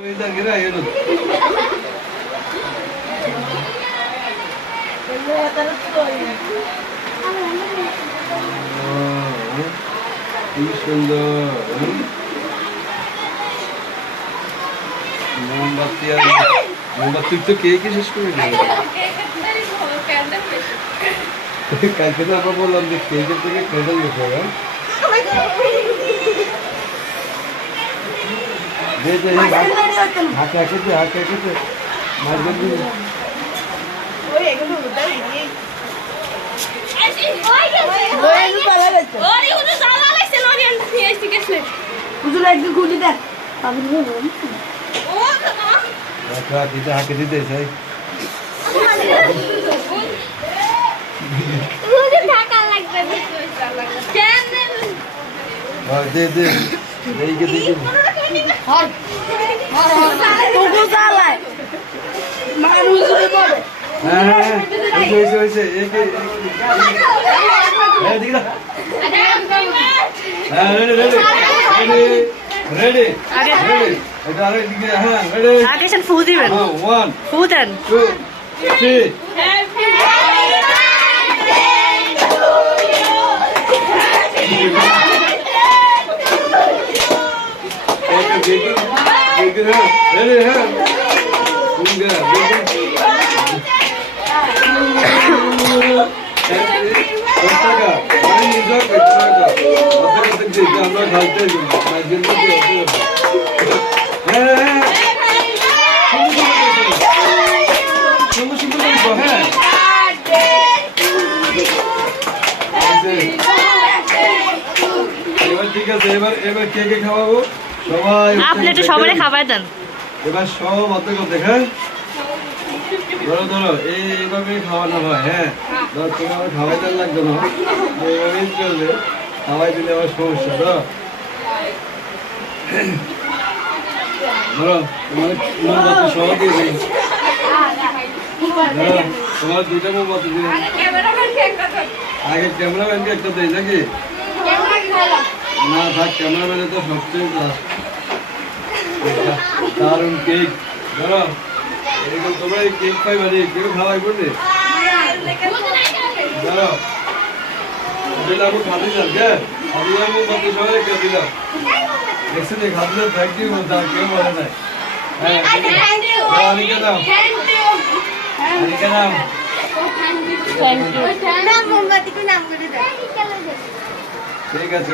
কি সুন্দর মোমবাতি আর মোমবাতি তো কেক শেষ করে দিল। কালকে তো আমরা বললাম যে কেকের থেকে ক্যান্ডেল গেছে। হাতে হাঁকেছে হাতে হাঁকেছে মাঝখান দিয়ে হাঁকে দিতে চাই দে দে এইকে দিকে ফু দিবেন, ফু দেন। আমরা খাইতে এবার ঠিক আছে। এবার এবার কে কে খাওয়াবো সবাই আপনি একটু সবাই খাবার দেন। এবার সব অত দেখেন ধরো ধরো এইভাবে খাওয়ানো হয়। হ্যাঁ ধর তুমি আমার খাওয়াই দেন লাগবে না, এইভাবেই চলবে। খাওয়াই দিলে আমার সমস্যা। ধরো তোমার মোমবাতি সহ দিয়ে দিই। ধরো তোমার দুইটা মোমবাতি দিই। আগে ক্যামেরাম্যানকে একটা দেয় নাকি? না থাক, ক্যামেরাম্যানে তো সবচেয়ে দারুণ কেক। ধরো এরকম তোমরা এই কেক পাইবা রে, কেউ খাওয়াই করবে। ধরো দিলাম খাদি যান কে খাদিলাম মোমবাতি সহ রেখে দিলাম। দেখছি যে খাদিলাম থ্যাংক ইউ কেউ বলে নাই। হ্যাঁ অনেকে নাম অনেকে নাম ঠিক আছে।